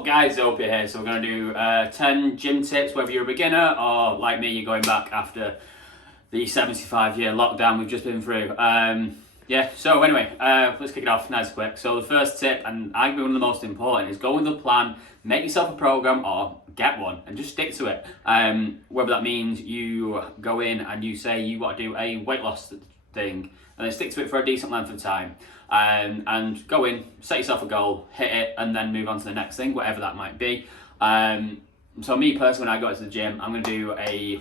up guys, Opie here. So we're going to do 10 gym tips, whether you're a beginner or like me, you're going back after the 75-year lockdown we've just been through. So anyway, let's kick it off nice and quick. So the first tip, and I think one of the most important, is go with a plan, make yourself a program or get one and just stick to it. Whether that means you go in and you say you want to do a weight loss thing and then stick to it for a decent length of time. And go in, set yourself a goal, hit it, and then move on to the next thing, whatever that might be. So me personally, when I go to the gym, I'm going to do a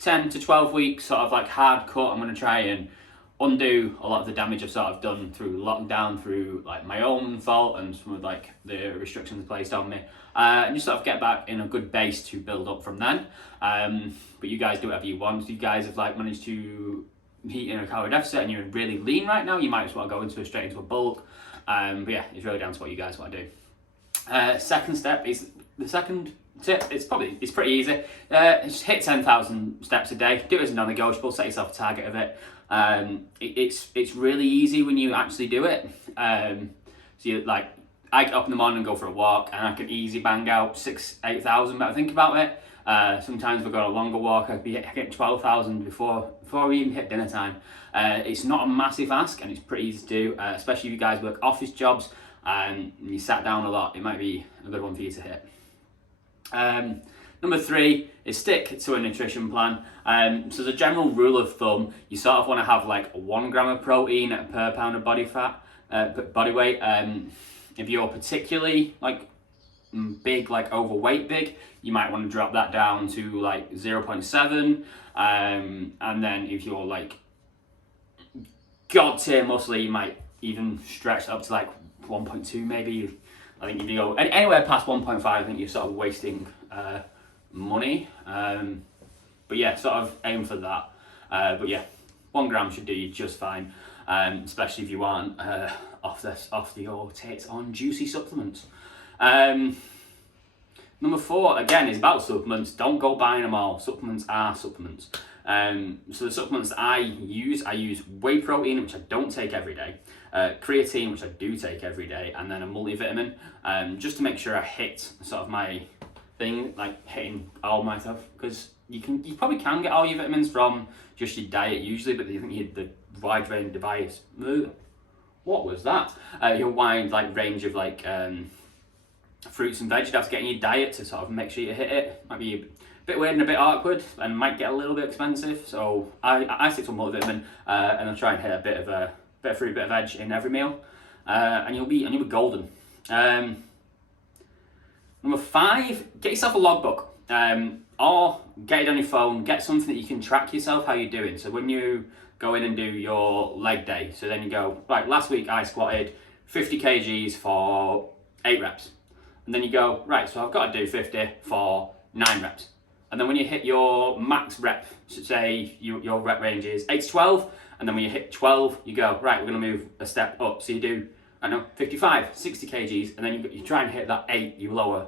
10 to 12 week sort of like hard cut. I'm going to try and undo a lot of the damage I've sort of done through lockdown, through like my own fault and some of like the restrictions placed on me, and just sort of get back in a good base to build up from then. But you guys do whatever you want. If you guys have like managed to heat in a calorie deficit and you're really lean right now, you might just want to go straight into a bulk. But yeah, it's really down to what you guys want to do. Second step is the second tip. It's pretty easy. Just hit 10,000 steps a day. Do it as a non-negotiable. Set yourself a target of it. It's really easy when you actually do it. So you like, I get up in the morning and go for a walk, and I can easily bang out 8,000. But I think about it. Sometimes we've got a longer walk. I'd be hitting 12,000 before we even hit dinner time. It's not a massive ask, and it's pretty easy to do, especially if you guys work office jobs and you sat down a lot. It might be a good one for you to hit. Number 3 is stick to a nutrition plan. So the general rule of thumb, you sort of want to have like 1 gram of protein per pound of body weight. If you're particularly like big, like overweight big, you might want to drop that down to like 0.7. And then if you're like god tier muscly, you might even stretch up to like 1.2 maybe. I think if you go anywhere past 1.5, I think you're sort of wasting money. But yeah, sort of aim for that. But yeah, 1 gram should do you just fine, especially if you aren't off the old tits on juicy supplements. Number 4, again, is about supplements. Don't go buying them all. Supplements are supplements. So the supplements that I use whey protein, which I don't take every day, creatine, which I do take every day, and then a multivitamin, just to make sure I hit sort of my thing, like hitting all my stuff, because you probably can get all your vitamins from just your diet usually, but you think the wide range device. What was that? Your wide like range of like fruits and veg you'd have to get in your diet to sort of make sure you hit it. Might be a bit weird and a bit awkward, and might get a little bit expensive. So I stick to a multivitamin, and I'll try and hit a bit of fruit, bit of veg in every meal, and you'll be golden. Number 5, get yourself a logbook, or get it on your phone. Get something that you can track yourself how you're doing. So when you go in and do your leg day, so then you go, right, last week I squatted 50 kgs for 8 reps. And then you go, right, so I've got to do 50 for 9 reps. And then when you hit your max rep, so say your rep range is 8 to 12, and then when you hit 12, you go, right, we're going to move a step up. So you do, 55, 60 kgs, and then you try and hit that 8, you lower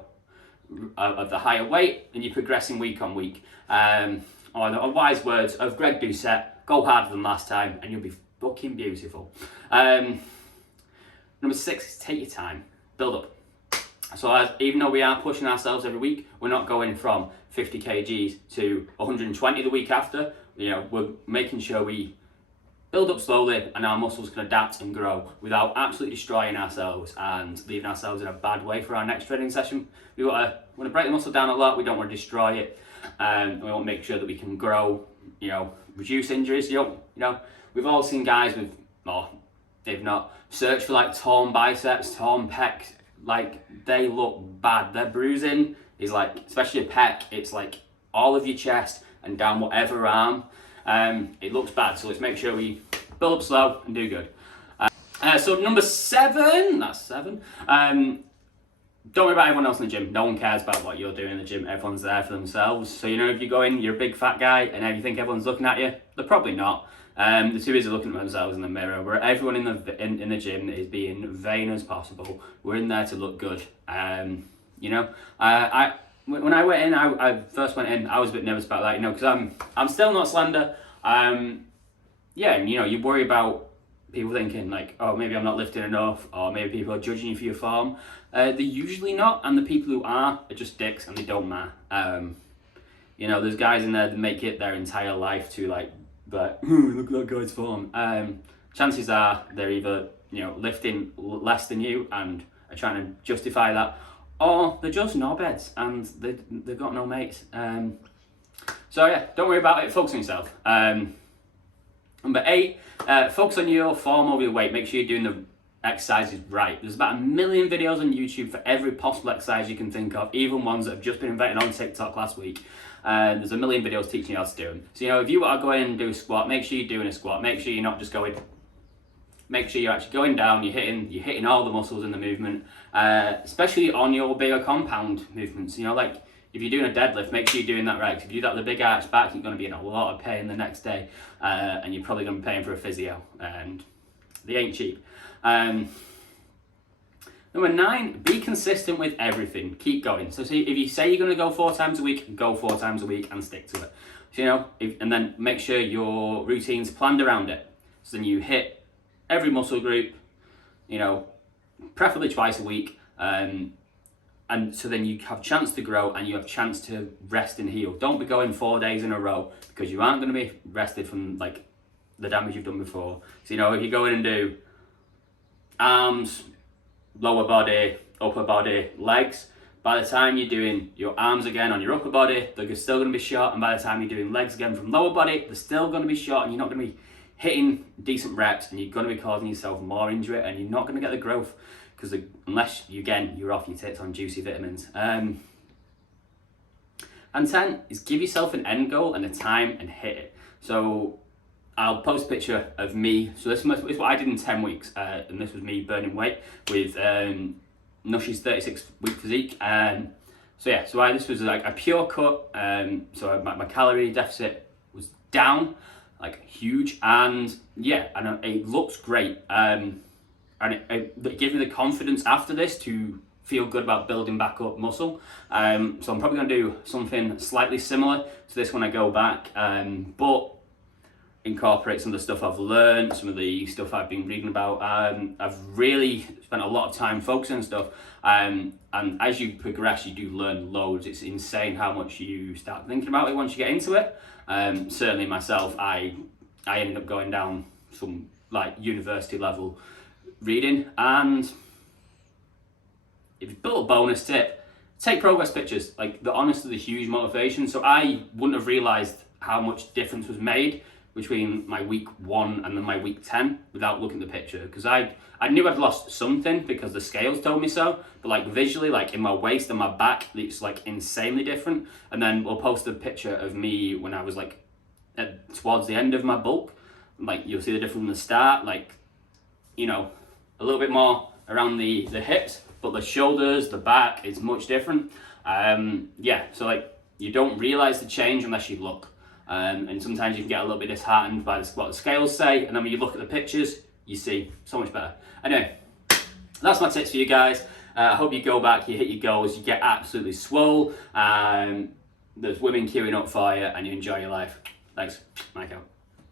of the higher weight, and you're progressing week on week. Or the wise words of Greg Doucette, go harder than last time, and you'll be fucking beautiful. Number 6 is take your time, build up. So even though we are pushing ourselves every week, we're not going from 50 kgs to 120 the week after. We're making sure we build up slowly, and our muscles can adapt and grow without absolutely destroying ourselves and leaving ourselves in a bad way for our next training session. We want to break the muscle down a lot. We don't want to destroy it. We want to make sure that we can grow, reduce injuries. We've all seen guys with, or if not, search for like torn biceps, torn pecs. Like, they look bad. Their bruising is like, especially a pec, it's like all of your chest and down whatever arm. It looks bad, so let's make sure we build up slow and do good. So number 7, that's 7. Don't worry about everyone else in the gym. No one cares about what you're doing in the gym. Everyone's there for themselves. So if you go in, you're a big fat guy, and you think everyone's looking at you, they're probably not. They're too busy looking at themselves in the mirror. Where everyone in the gym is being vain as possible. We're in there to look good. When I went in, I first went in, I was a bit nervous about that, because I'm still not slender. You worry about people thinking like, oh, maybe I'm not lifting enough, or maybe people are judging you for your form. They're usually not, and the people who are just dicks and they don't matter. You know, there's guys in there that make it their entire life to like look at that guy's form. Chances are they're either, you know, lifting less than you and are trying to justify that, or they're just knobheads and they've got no mates. So yeah, don't worry about it, focus on yourself. Number 8, focus on your form over your weight. Make sure you're doing the exercises right. There's about 1 million videos on YouTube for every possible exercise you can think of, even ones that have just been invented on TikTok last week. There's 1 million videos teaching you how to do them. So, you know, if you are going and do a squat, make sure you're doing a squat. Make sure you're not just going. Make sure you're actually going down. You're hitting all the muscles in the movement, especially on your bigger compound movements. You know, like if you're doing a deadlift, make sure you're doing that right. 'Cause if you do that with a big arch back, you're going to be in a lot of pain the next day, and you're probably going to be paying for a physio, and they ain't cheap. Number 9, be consistent with everything. Keep going. So see, if you say you're going to go 4 times a week, go 4 times a week and stick to it. So, you know, and then make sure your routine's planned around it. So then you hit every muscle group, you know, preferably twice a week. And so then you have chance to grow and you have chance to rest and heal. Don't be going 4 days in a row because you aren't going to be rested from like the damage you've done before. So, you know, if you go in and do arms, lower body, upper body, legs, by the time you're doing your arms again on your upper body, they're still going to be short, and by the time you're doing legs again from lower body, they're still going to be short, and you're not going to be hitting decent reps, and you're going to be causing yourself more injury, and you're not going to get the growth, because unless, you're off your tits on juicy vitamins. And 10 is give yourself an end goal and a time and hit it. So I'll post a picture of me. So this is what I did in 10 weeks, and this was me burning weight with Nush's 36-week physique. This was like a pure cut. So my calorie deficit was down, like huge, and it looks great. And it gave me the confidence after this to feel good about building back up muscle. So I'm probably going to do something slightly similar to this when I go back, but incorporate some of the stuff I've learned, some of the stuff I've been reading about. I've really spent a lot of time focusing on stuff, and as you progress you do learn loads. It's insane how much you start thinking about it once you get into it. Certainly myself, I ended up going down some like university level reading. And if you build a bonus tip, take progress pictures. Like, the honest is a huge motivation. So I wouldn't have realized how much difference was made between my week 1 and then my week 10 without looking at the picture, because I knew I'd lost something because the scales told me so, but like visually, like in my waist and my back, it's like insanely different. And then we'll post a picture of me when I was like towards the end of my bulk. Like, you'll see the difference from the start, like, you know, a little bit more around the hips, but the shoulders, the back, is much different. So like, you don't realize the change unless you look. And sometimes you can get a little bit disheartened by what the scales say, and then when you look at the pictures, you see so much better. Anyway, that's my tips for you guys. I hope you go back, you hit your goals, you get absolutely swole, there's women queuing up for you, and you enjoy your life. Thanks, Mike out.